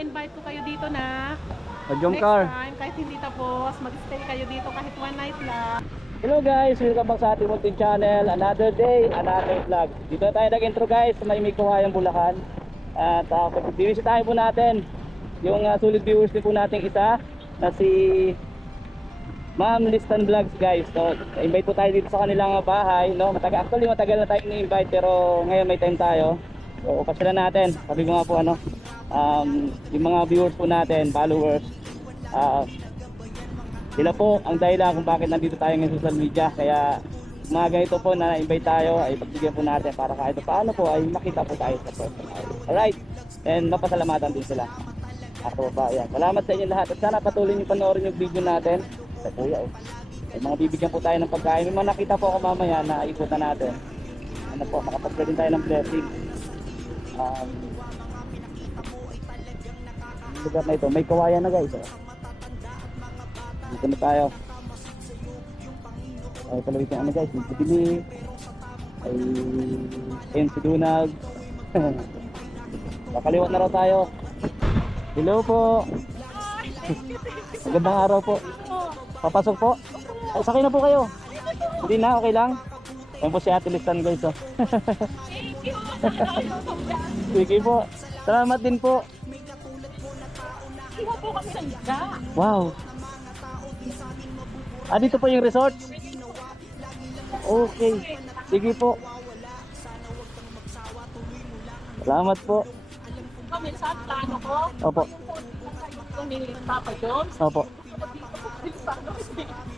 ma-invite ko kayo dito na Next next time, kahit hindi tapos, mag-stay kayo dito kahit one night lang. Hello guys, welcome back sa ating munting channel. Another day, another vlog. Dito tayo nag-intro guys sa may Kawayan, Bulacan. At binisitahin po natin yung solid viewers din po nating isa na si Ma'am Listan Vlogs guys. So, invite po tayo dito sa kanilang bahay, no? Actually matagal na tayo ni-invite pero ngayon may time tayo. So, pasyalan natin. Sabi ko nga po yung mga viewers po natin, followers, sila po ang dahilan kung bakit nandito tayo ng social media. Kaya mga ganito po na na-invite tayo ay pagbigyan po natin para kahit paano po ay makita po tayo sa personal. Alright, and mapasalamatan din sila. Ako pa, yan. Salamat sa inyo lahat at sana patuloy nyo panoorin yung video natin. Sa kuya ay mga bibigyan po tayo ng pagkain. May mga nakita po ako mamaya na ikutan natin. Ano po, makapagpag din tayo ng blessing. Yung lugar na ito, may kawayan na guys. Dito na tayo. Ay palawit yung ano guys, yung Pibili. Ay MC Dunag. Kakaliwat na raw tayo. Hello po. Magandang araw po. Papasok po? Ay, sakay na po kayo. Hindi na, okay lang. Ayan po si Ate Listan guys. Oh. Sige po. Salamat din po. Wow. Dito po yung resort? Okay. Sige po. Salamat po. Minsan, plano ko. Opo. Ni Papa Jones. Opo.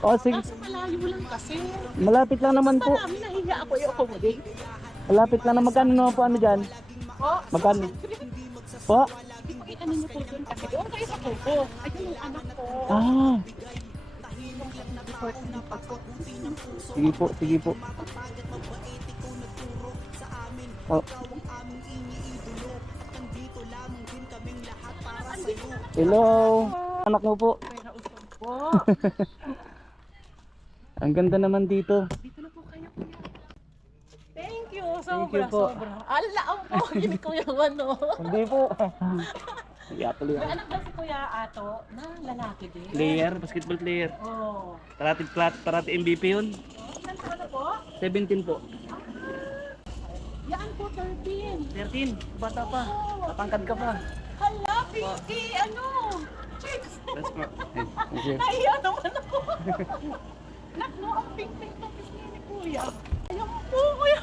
Oh, sige. Kaso malayo lang kasi. Malapit lang naman po. Marami nahiya ako i-accommodate. Malapit lang na magkano naman po ano dyan? Po? Magkano? Po? Hindi po ano niyo po doon kasi doon kayo sa Coco. Ayun yung anak ko. Sige po, sige po. Oh. Hello. Anak mo po. Ang ganda naman dito. Dito na po kayo. Thank you. Thank you po. Sobra. Ala, ang pogi ni Kuya Wano. Hindi po. Yatuloy May anak daw si Kuya Ato na lalaki din. Player, basketball player. Oh. Parati MVP yun. Ilan po na po? 17 po. Yan po, 13. 13, bata pa. Tatangkad ka pa. Hala, Pinky, ano? Chicks. That's po. Thank you. Nahiya naman ako. Nakno, ang pink-pink ng pisngi ni Kuya. Ayun po, Kuya.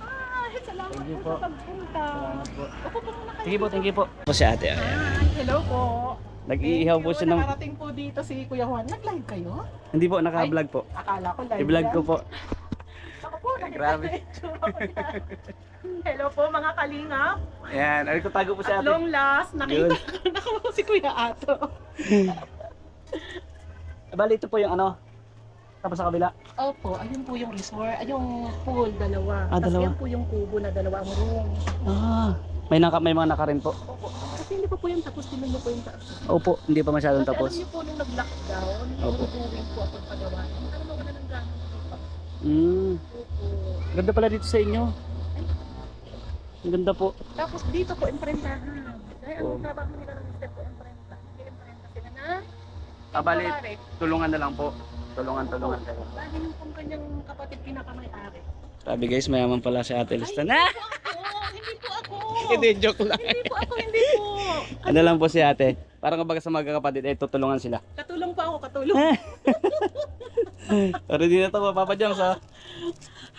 Ay, salamat Thank you po po. sa pagpunta. Salamat po. Upo po muna kayo. Sige po, thank you po. Po si ate. Hi, hello po. Nag-iihaw po siya ng... Nakarating po dito si Kuya Juan. Nag-live kayo? Hindi po, naka-vlog po. Akala ko live I-vlog ko po. Ako po, Grabe. Hello po mga kalingap. Ayan, ay ko tago po si At ate. long last, nakita ko na si Kuya Ato. Bali, ito po yung ano, tapos sa kabila. Opo, ayun po yung resort, ay yung pool, dalawa. Tapos Dalawa. yan po yung kubo na dalawang room. May mga naka rin po. Opo, kasi hindi pa po yung tapos, tingnan niyo po yung taas. Opo, hindi pa masyadong Kasi tapos. alam niyo po nung nag-lockdown, Opo. nag-uwing po ako pagawa. Ano mo na ng gano'n? Opo. Ganda pala dito sa inyo. Ang ganda po. Tapos dito po, imprentahan. Dahil Oo. ang trabaho nila ng step po, imprenta. Imprenta sila na. Bali, Pare. tulungan na lang po. Tulungan kayo. Lagi yung pong kanyang kapatid pinakamay-ari. Sabi guys, mayaman pala si Ate Listan. Hindi po ako! Hindi, joke lang. Hindi po! Ano lang po si ate. Parang kumbaga sa magkakapatid, tutulungan sila. Katulong po ako, katulong. Pero di na ito, Papa Jones ha.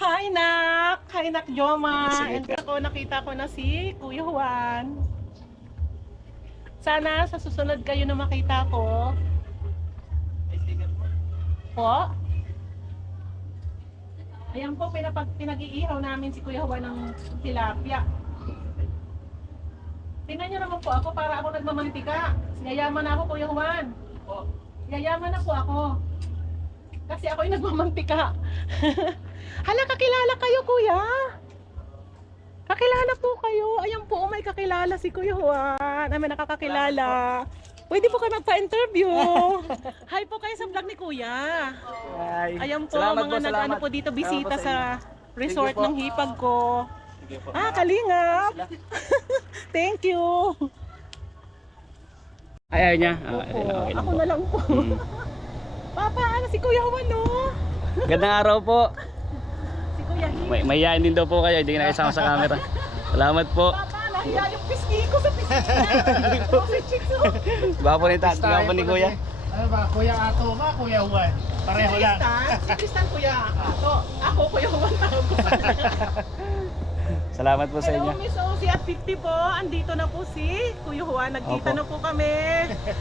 Hi, Nak! Hi, Nak Joma! Sige. And nakita ko na si Kuya Juan. Sana sa susunod kayo na makita ko. Po? Ayan po, pinag-iihaw namin si Kuya Juan ng tilapia. Tingnan niyo naman po ako para ako nagmamantika. Yayaman na ako, Kuya Juan. Yayaman na po ako. Kasi ako yung nagmamantika. Hala, kakilala kayo, Kuya. Kakilala po kayo. Ayan po, may kakilala si Kuya Juan. Ay, may nakakakilala. Pwede po kayo magpa-interview. Hi po kayo sa vlog ni Kuya. Hi. Ayan po, Salamat mga salamat. nag-ano po dito bisita Salamat sa resort Sige po. ng hipag ko. Sige po. Kalingap. Thank you. Ayaw niya? Opo, Okay lang ako po. na lang po. Mm. Papa, ano si Kuya Juan, no? Gandang araw po. Si Kuya Hip. May yain din daw po kayo, hindi na isama sa camera. Salamat po. Papa, nahiya yung pisngi ko sa pisngi. Rosy Chicks, oh. Gwapo ni Tati, gwapo ni Kuya. Ano ba, Kuya Ato ba, Kuya Juan? Pareho lang. Si Tristan, Kuya Ato. Ako, Kuya Juan, tawag ko sa kanya. Salamat po sa inyo. Hello, Miss Osi at 50 po. Andito na po si Kuya Juan. Nagkita Opo. na po kami.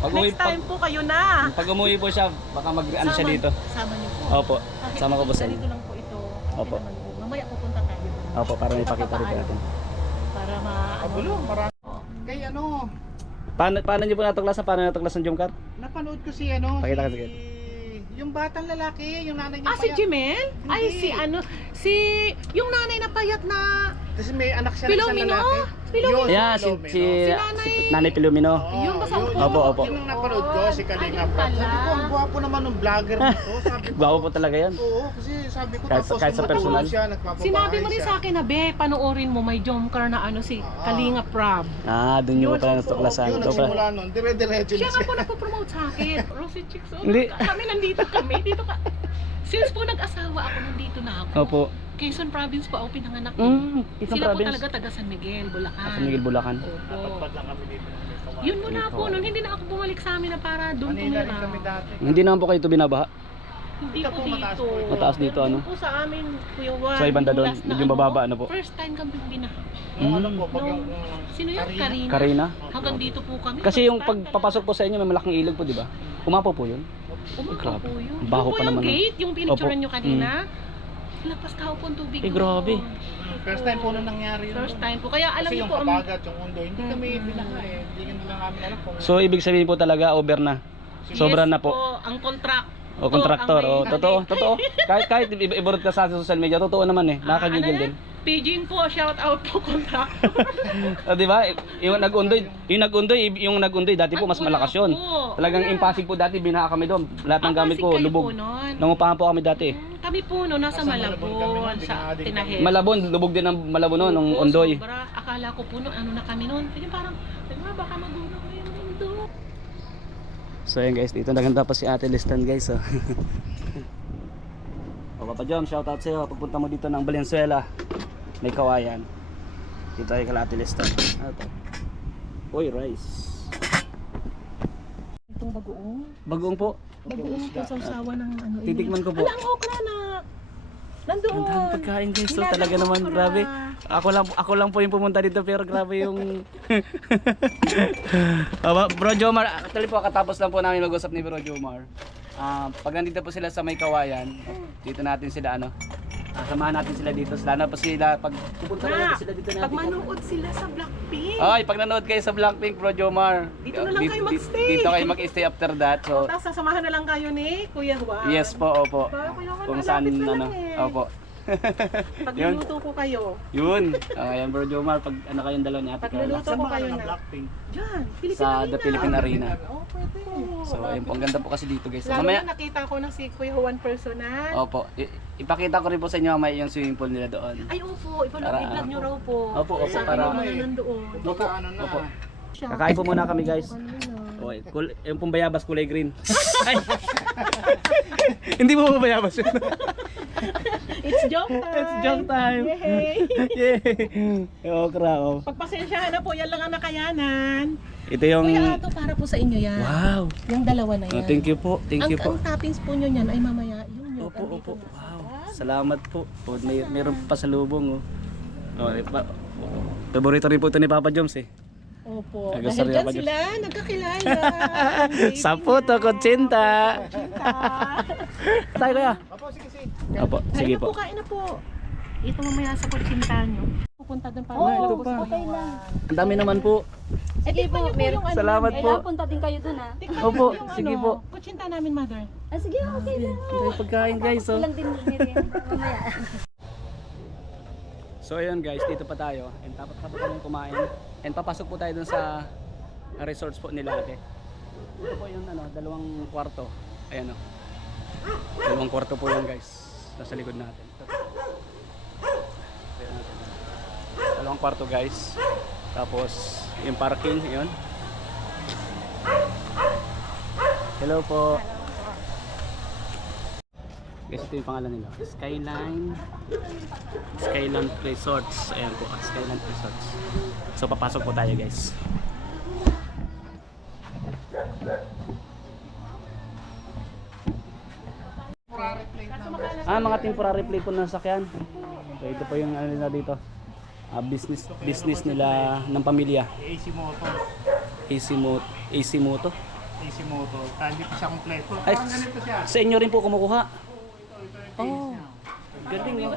Pag-uwi- Next time po kayo na. Pag umuwi po siya, baka mag-ano siya dito. Sama niyo po. Opo, Kahit sama ko po sa ganito inyo. lang po ito. Opo. Naman po. Mamaya pupunta tayo. Opo, para may pakita rin po natin. Para Kabulo, marami. Kay ano, Paano niyo po natuklasan? Paano natuklasan yung car? napanood ko si ano, Pakita ka, si... sige. Yung batang lalaki, yung nanay niya Ah, si payat. Jimel? Ay, Hindi. si ano? Si... Yung nanay na payat na... Kasi may anak siya ng isang Pilomino? lalaki. Pilomino? Yun, Yeah, Pilomino. si Nanay- Nanay Pilomino. Oo, Yun ba sa upo? Opo, opo. Yun ang napanood ko, si Kalinga Ayun Prab. pala. Sabi ko, ang gwapo naman ng vlogger nito. Sabi ko, Gwapo po talaga yan. oo, kasi sabi ko, Kahit sa- tapos kahit sa tumutulong personal. siya, nagpapabahay Sinabi mo rin siya. sa akin na, Be, panoorin mo, may jumper na ano si Kalinga Prab. Ah, doon niyo Yun, po pala oo, natuklasan. Yun, Ito pa. nagsimula nun, dire-diretso Siya na nga siya. po nagpo-promote sa akin. Rosy Chicks, oh. Hindi. Kami nandito kami. Dito ka. Since po nag-asawa ako, nandito na ako. Opo. Quezon Province po ako pinanganak. Isang Sila po province. talaga taga San Miguel, Bulacan. San Miguel, Bulacan. Opo. Napagpad lang kami dito. ng Kawayan. Yun muna po, nun hindi na ako bumalik sa amin na para doon Manila rin tumira. kami dati. Hindi naman po kayo ito binabaha. Hindi Ito po po, mataas dito. po. Mataas dito, Pero ano? doon po sa amin, Kuya Juan. Sa ibang doon, last na medyo mababa, ano po? First time kami binaha. Yung ano Mm. po, pag yung... Sino yun? Karina? Karina. Hanggang dito po kami. Kasi First yung time pagpapasok po sa inyo, may malaking ilog po, di ba? Umapo po yun. Umaga Grabe. po yun. Baho Yun po pa yung naman, no? gate, yung pinicturean Opo. nyo kanina. Lapas tao po ang tubig Eh, doon. grabe. First time po na nangyari yun. First time po. Kaya alam Kasi niyo yung po, kabagat, yung undo, hindi kami binaha eh. Hindi lang namin alam kung... So, ibig sabihin po talaga, over na. Sobra yes na po. Ang contract. O kontraktor, ang o may- totoo, totoo. Kahit iburot ka sa social media, totoo naman eh. Nakakagigil din. Paging po, shout out po contractor. O, di ba? Yung nag-undoy, dati po mas Wala malakas yun. po. Talagang Wala. impasig po dati, binaha kami doon. Lahat ng Ah, gamit Pasig ko, kayo lubog. po nun. Nangupahan po kami dati. Kami po no, nasa Nasa Malabon kami Malabon, nun, sa binaha din kami. Tinahe. Malabon, lubog din ang Malabon noon, nung Opo, undoy. sobra. Akala ko po no, ano na kami noon. Kaya parang, baka magulo ko yung mundo. So yun guys, dito naganda pa si Ate Listan guys. Oh. O Papa Jom, shout out sa'yo. Pagpunta mo dito ng Valenzuela, may kawayan. Dito ay kala Ate Listan. Ano to? Uy, rice. Itong bagoong. Bagoong po. Bagoong po sa usawa ng ano. Titikman ko po. Ala, ang okra na. Nandoon. Ang dami pagkain guys. So Nilagang talaga naman, okra. grabe. Ako lang po yung pumunta dito pero grabe yung Bro Jomar, actually po katapos lang po namin mag-usap ni Bro Jomar. Pag nandito po sila sa may kawayan, dito natin sila samahan natin sila dito. Lalo pa sila pag pupunta na natin sila dito natin. Pag manood sila sa Blackpink. Ay, pag nanood kayo sa Blackpink, Bro Jomar. Dito na lang kayo mag-stay. Dito kayo mag-stay after that. So, Tapos sasamahan na lang kayo ni Kuya Juan. yes po, opo. Ba, Kuya Juan, Kung saan malapit na ano, lang eh. opo. Pagluluto ko kayo. Yun. Ayan Bro Jomar, pag ano kayong dalawa ni Ate Carla. Pagluluto ko kayo na na. Blackpink. Diyan, Philippine Sa Arena. The Philippine Arena. Oh, pwede. So, ayun po, ang ganda po kasi dito guys. So, Lalo mamaya, na nakita ko na si Kuya Juan personal. opo, ipakita ko rin po sa inyo mamaya yung swimming pool nila doon. Ay, opo, Para- i-vlog nyo raw po. Opo, opo, Sabi para- ng mga nandoon. Baka ano na. Opo. Kakain po muna kami guys. Ano na. Okay, yung pong bayabas kulay green. Ay! Hindi mo ba bayabas yun? It's joke time. It's joke time. Yay! Yay! Okra, oh. Pagpasensyahan na po, yan lang ang nakayanan. Ito yung... Kuya Ato, para po sa inyo yan. Wow! Yung dalawa na yan. Thank you po. Thank you po. Ang toppings po nyo yan ay mamaya. Yun, Opo, andito opo. na. Wow. Salamat po. Oh, mayroon pa sa lubong, oh. Oh, paborito rin po ito ni Papa Joms, eh. Opo. Ay, Dahil gusto rin dyan ako sila nagkakilala. Ang baby Sa puto, niya. kutsinta. Kutsinta. Tayo kaya? Opo, sige, sige. Opo, sige po. Kain na po. Ito mamaya sa kutsinta nyo. Pupunta doon para ito pa. Okay lang. Ang dami naman po. Sige po, meron. Salamat po. Kailangan punta din kayo dun ha. Opo, sige po. Kutsinta namin, mother. Ah, sige, okay lang. May pagkain guys, oh. Lang din merienda mamaya. So ayun guys, dito pa tayo. And tapos kami kumain. And papasok po tayo dun sa resorts po nila ate. Ito po yung dalawang kwarto. Ayan o. Dalawang kwarto po yan guys. Nasa likod natin. Ayan natin. Dalawang kwarto guys. Tapos yung parking, yun. Hello po. Guys, ito yung pangalan nila. Skyline Resorts. Ayan po, Skyline Resorts. So papasok po tayo, guys. Mga temporary plate po ng sasakyan. So ito po yung ano nila dito. Business nila ng pamilya. AC Moto. AC Moto. AC Moto. Hindi pa siya kompleto. Ay, Parang ganito siya. sa inyo rin po kumukuha. Ito Oh, galing no.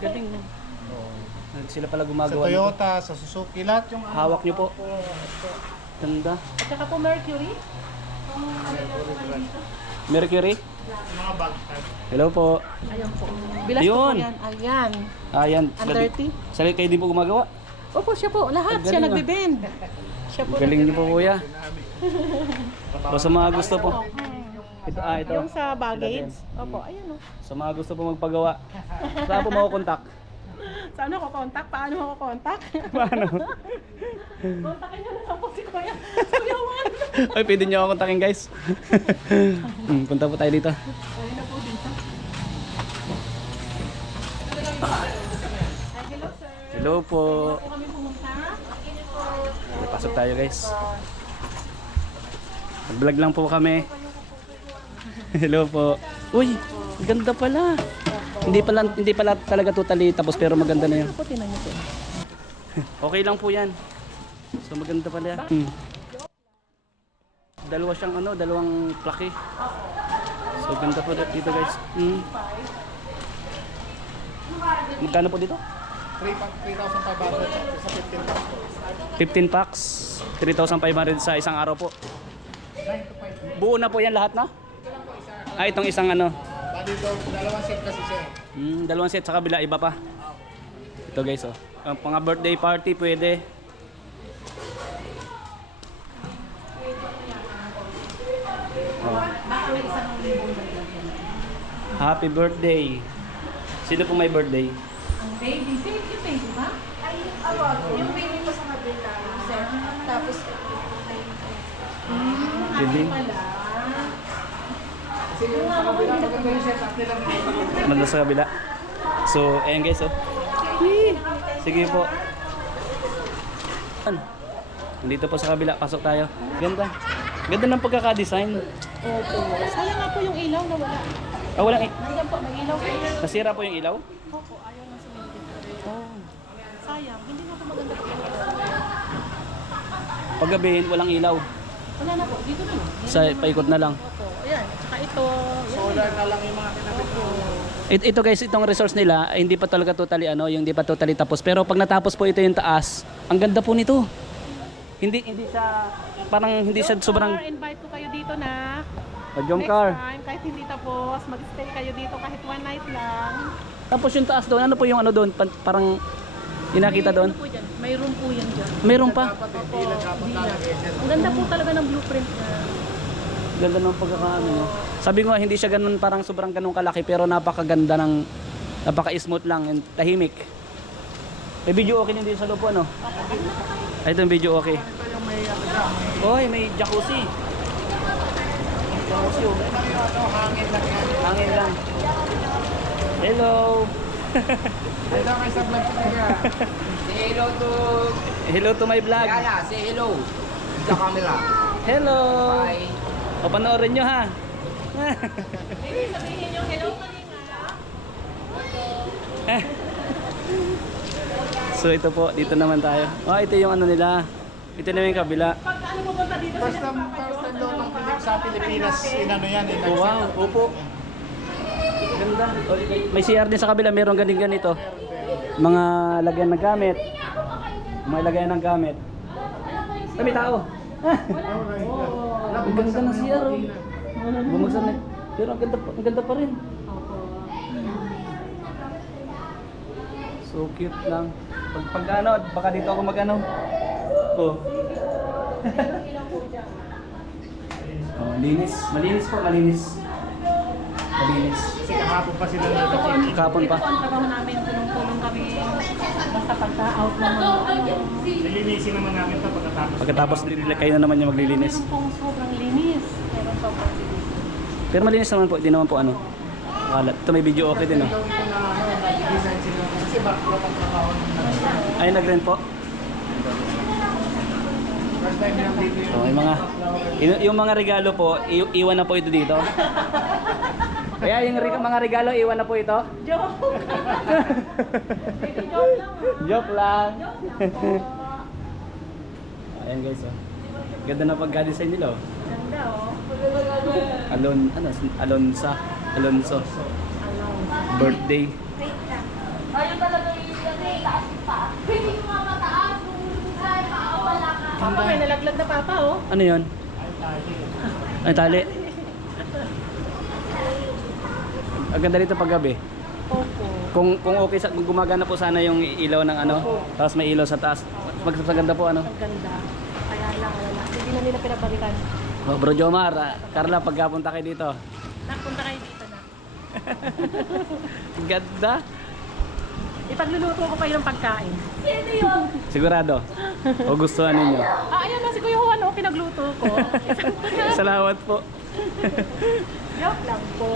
Galing no. Sila pala Sa gumagawa nito. Toyota, sa Suzuki, lahat yung Hawak nyo po. Ganda. At saka po Mercury. Mercury. mga bag tag. Hello po. Ayan po. Bilas ko Yun. po yan. Ayan. Ayan. Under 30. Sabi kayo din po gumagawa. Opo, siya po. Lahat. Ang Siya galing, nagbe-bend. Siya po. Galing niyo po kuya. O sa mga gusto po. Ito, ito. Yung sa baggage. Opo, ayan o. Sa mga gusto po magpagawa. Saan po makukontak? Saan ako contact? Paano ako contact? Paano? Kontakin niyo na lang po si Kuya. Si Kuya Juan. Ay, pwede niyo ako kontakin guys. Punta po tayo dito. Ayun na po dito. Ay, hello sir. Hello po. Po kami pumunta. Pasok tayo guys. Nag-vlog lang po kami. Hello po. Uy, ganda pala. Hindi pala talaga totally tapos pero maganda na 'yan. Ako tinan niyo po. Okay lang po 'yan. So maganda pala. Dalawa siyang dalawang plaki. So ganda po dito guys. Magkano po dito? 3,500 sa 15 bucks po. 15 packs, 3,500 sa isang araw po. 9 to 5. Buo na po 'yan lahat na? Itong isang Bali daw, dalawang set kasi siya. dalawang set sa kabila, iba pa. Ito guys, oh. Ang mga birthday party pwede. Oh. Happy birthday. Sino po may birthday? Ang baby. Baby ba? Ay, yung baby ko sa kabila, sir. Tapos, Galing. Nandun sa kabila. So, ayan guys, oh. Sige po. Nandito po sa kabila, pasok tayo. Ganda. Ganda ng pagkaka-design. Opo. Sayang nga po yung ilaw na wala. Walang Ayan po, may ilaw po. nasira po yung ilaw. Opo, ayaw na sumilip. Sayang, hindi na po maganda po. Paggabihin, walang ilaw. Wala na po, dito na lang. Sa paikot na lang. Opo, ayan. Tsaka ito. Solar na lang yung mga kinabit ko. Ito guys, itong resource nila, ay hindi pa talaga totally yung hindi pa totally tapos. Pero pag natapos po ito yung taas, ang ganda po nito. Hindi siya parang hindi siya sobrang Invite ko kayo dito na. jump Next car. time, kahit hindi tapos, mag-stay kayo dito kahit one night lang. Tapos yung taas doon, ano po yung doon? Parang inakita doon? Ano po dyan? May room po yan dyan. Mayroon pa. Dapat hindi lang dapat lalagay siya. Ang ganda po talaga ng blueprint na. Ganda ng pagkakaano. Sabi ko nga, hindi siya ganun parang sobrang ganun kalaki pero napakaganda ng napaka-smooth lang and tahimik. May video okay din dito sa loob po, ano? Ay, ito yung video okay. Ito yung may ano siya, may Oy, may jacuzzi. Jacuzzi, oh. hangin lang yan. Hangin lang. Hello. Ay daw kayo sa vlog ko niya. Hello to my vlog. Say hello sa camera. Hello. Bye. O panoorin nyo ha. Sabihin nyo, hello So ito po, dito naman tayo. Ito yung ano nila. Ito naman yung kabila. Pag ano pupunta dito, First time daw ng sa Pilipinas, inano yan. Oh, wow, opo. Ganda. May CR din sa kabila, meron ganito. Mga lagyan ng gamit. Mga lagyan ng gamit. May tao. Ang ganda ng CR. Oh. Bumagsak na. Pero ang ganda pa rin. So cute lang. Pag ano, baka dito ako mag-ano. Oh. Oh, linis. Malinis po, malinis. Malinis. Kasi kahapon pa sila nag-check. Kapon pa. Ito po ang trabaho namin, tulong-tulong kami. Basta pagka-out ng mga Nilinisin naman namin ito pagkatapos. Pagkatapos kayo na naman yung maglilinis. Meron pong sobrang linis. Meron sobrang bilis. Pero malinis naman po, hindi naman po ano. Ito may video okay din, no? Gawin ko na nag-design sila. Kasi backlog ang trabaho ng Ay, nag-rent po. first time lang dito yung So, yung mga regalo po, iwan na po ito dito. Kaya yung mga regalo, iwan na po ito. Joke! Baby, joke lang ah. Joke lang. Ayan guys, oh. Ganda na pagka-design nila, oh. Ganda oh. Alonso. Birthday. Ayun talaga yung taas pa. Hindi ko nga mataas kung wala ka. Papa, may nalaglag na papa oh. Ano yun? Ay, tali. Ang ganda dito pag gabi. Opo. Kung okay, kung gumagana po sana yung ilaw ng ano, tapos may ilaw sa taas. Maganda po ano. Ang ganda. Kaya lang wala. Hindi na nila pinabalikan. Oh, Bro Jomar, Carla, pagkapunta kayo dito. Napunta kayo dito na. Ang ganda. Ipagluluto ko kayo ng pagkain. Sino yun? Sigurado. O gustuhan ninyo. Ayan na si Kuya Juan oh, pinagluto ko. Salamat po. Joke lang po.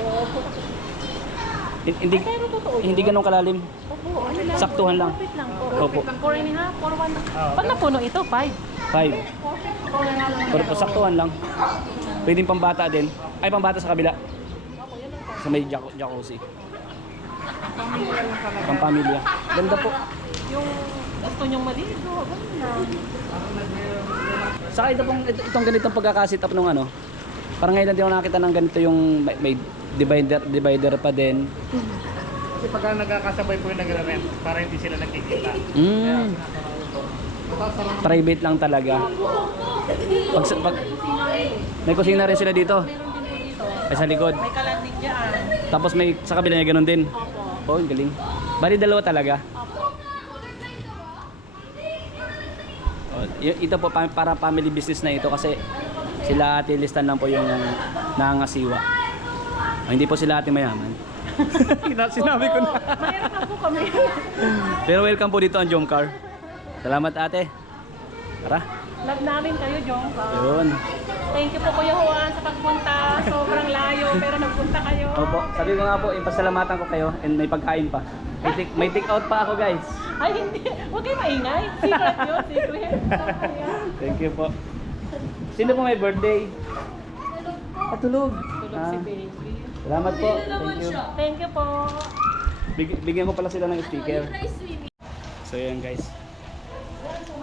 Hindi Pero totoo yun. hindi ganun kalalim. Opo, ano lang. Saktuhan lang. Perfect lang po. Opo. 4.5, 4.1. Pag napuno ito, 5. 5. Ikaw na nga lang. Pero saktuhan lang. Pwedeng pambata din. Ay, pambata sa kabila. Sa may jacuzzi. Pampamilya. Ganda po. Yung gusto nyong maligo, ganun. Saka itong ganitong pagkakasit up nung ano. Parang ngayon lang din ako nakita ng ganito yung may divider pa din. kasi pagka nagkakasabay po yung nag-rent para hindi sila nagkikita. Private lang talaga. Pag may kusina rin sila dito. Ay sa likod. May kalanding dyan. Tapos may sa kabila niya ganun din. Opo. Oh, galing. Bali dalawa talaga. Oh, ito po para family business na ito kasi sila Ate Listan lang po yung nangangasiwa. Oh, hindi po sila ate mayaman. Sinabi ko na. Mahirap lang po kami. Pero welcome po dito ang Jomcar. Salamat ate. Tara. Love namin kayo, Jongka. Yun. Thank you po Kuya Juan sa pagpunta. Sobrang layo pero nagpunta kayo. Opo, sabi ko nga po, ipasalamatan ko kayo and may pagkain pa. May take out pa ako guys. Ay hindi. Huwag kayo maingay. Secret yun. Secret. Thank you po. Sino po may birthday? Tulog. Tulog si baby. Salamat po. Thank you. Thank you po. Bigyan ko pala sila ng sticker. So yan guys.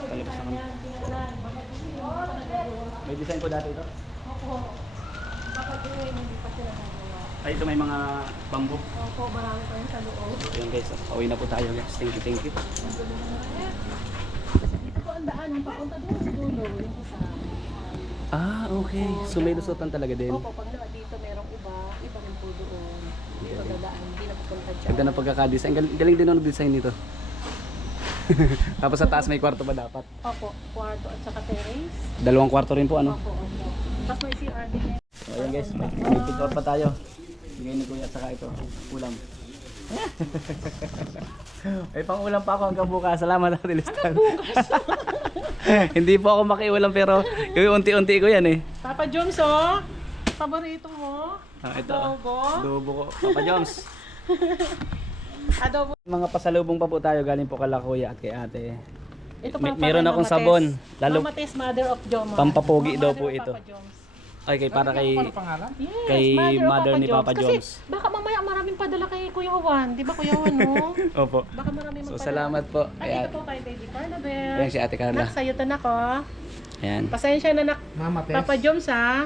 Palabas na kami. May design ko dati ito. Opo. Bakit hindi pa sila nagawa? Ay ito may mga bamboo. Opo, marami pa yun sa loob. So yan guys. Pauwi na po tayo guys. Thank you, thank you. Dito po ang daan. Ang papunta doon sa dulo. Yung isa. Ah, okay. So may lusutan talaga din. Opo, pag dito merong iba rin po doon. Dito dadaan. Hindi na pupunta dyan. Ganda ng pagkakadesign. Galing din ang design nito. Tapos sa taas may kwarto ba dapat? Opo, kwarto at saka terrace. 2 kwarto rin po ano? Opo, opo. Tapos may CR din. So ayan guys, may pick out pa tayo. Bigay ni Kuya at saka ito, ulam. May pang ulam pa ako hanggang bukas. Salamat Ate Listan. Hindi po ako makiulam pero yung unti-unti ko yan eh. Papa Joms, oh. Paborito mo? Ito. Adobo? Adobo ko. Papa Joms. Adobo. Mga pasalubong pa po tayo galing po kala Kuya at kay Ate. Ito pa Meron akong sabon. Lalo Mama Tess, Mother of Joma. pampapogi daw po Mother of ito. Papa Joms. Ay kay para kay Ano pangalan? Yes, Kay mother of ni Papa Joms. Kasi baka mamaya maraming padala kay Kuya Juan. Di ba Kuya Juan, no? Opo. Baka maraming So magpadala. salamat po. Ay, Kay ito po kay Baby Carnabel. Ayan si Ate Carla. Nak, sa'yo to ko. Ayan. Pasensya na nak. Mama Tess. Papa Joms, ha?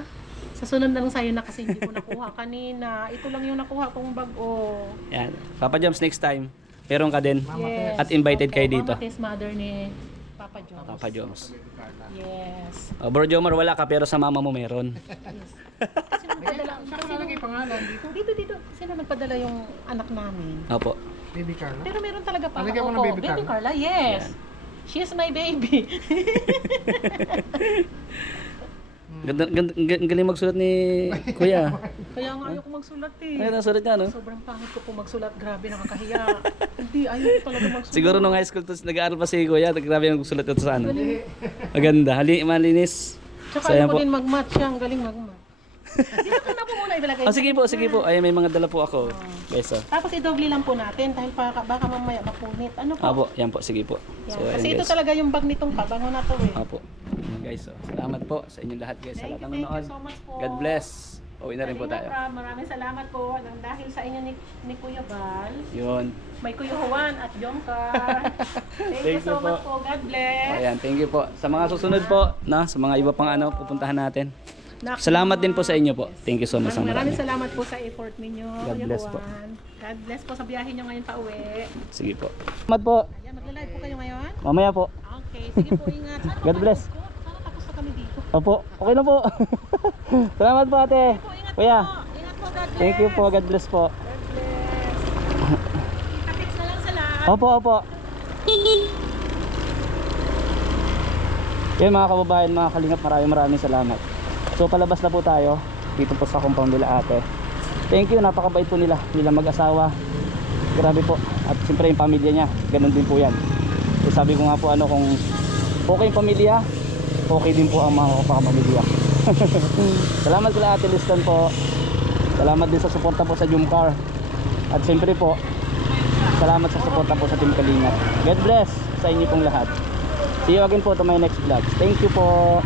Sa sunod na lang sa'yo na kasi hindi ko nakuha kanina. Ito lang yung nakuha kong bago. Ayan. Papa Joms next time. Meron ka din. Yes. At invited kayo dito. Mama Tess, mother ni Papa Joms. Papa Joms. Yes. Oh, Bro Jomar, wala ka pero sa mama mo meron. Kasi nagpadala. Saan ka nalagay pangalan dito? Dito. Sino nagpadala yung anak namin? Opo. Baby Carla? Pero meron talaga pa. Talagyan mo ng Baby Carla? Carla, yes. She's my baby. Galing magsulat ni Kuya. Kaya nga ayoko magsulat eh. Ay, nasulat niya, no? Sobrang pangit ko po magsulat. Grabe, nakakahiya. Hindi, ayaw ko talaga magsulat. Siguro nung high school to nag-aaral pa si Kuya, grabe yung magsulat ito sa ano. Maganda, malinis. Tsaka Sayang ano ko po. din mag-match siya. Ang galing mag-match. Dito ko na po muna ibalagay. Oh, sige po, sige po. Ay, may mga dala po ako. Guys, oh. Tapos i-doble lang po natin dahil baka mamaya mapunit. Ano po? Apo, yan po, sige po. Yan. So, Kasi ayun, ito guys. talaga yung bag nitong pabango na to eh. Apo. Ayan, guys, oh. Salamat po sa inyong lahat, guys. Sa lahat ng Thank you nanonood. so much po. God bless. Uwi na rin po Kalinga tayo. Prab, maraming salamat po. Dahil sa inyo ni Kuya Val, Yun. may Kuya Juan at Jomcar. Thank you Thank so you much po. po. God bless. Ayan, thank you po. Sa mga susunod po, na, sa mga iba pang ano, pupuntahan natin. Nak- Salamat din po sa inyo po. Thank you so much. Maraming Marami. salamat po sa effort ninyo. God Kuya bless po. Juan. God bless po sa biyahe nyo ngayon pa uwi. Sige po. Salamat po. Ayan, magla-live po kayo ngayon? Mamaya po. Okay, sige po, ingat. Sana God bless. Sana tapos na kami dito. Opo, okay na po. Salamat po ate. Po, ingat Kuya, po. Ingat po, God bless. thank you po. God bless po. God bless. Kapits na lang sa lahat. Opo, opo. Yun mga kababayan, mga kalingap, maraming salamat. So palabas na po tayo dito po sa compound nila ate. Thank you, napakabait po nila mag-asawa. Grabe po. At siyempre yung pamilya niya, ganun din po yan. So sabi ko nga po kung okay yung pamilya, okay din po ang mga kapamilya. Salamat kila ate Liston po. Salamat din sa suporta po sa Jomcar. At siyempre po, salamat sa suporta po sa Team Kalingap. God bless sa inyo pong lahat. See you again po to my next vlog. Thank you po.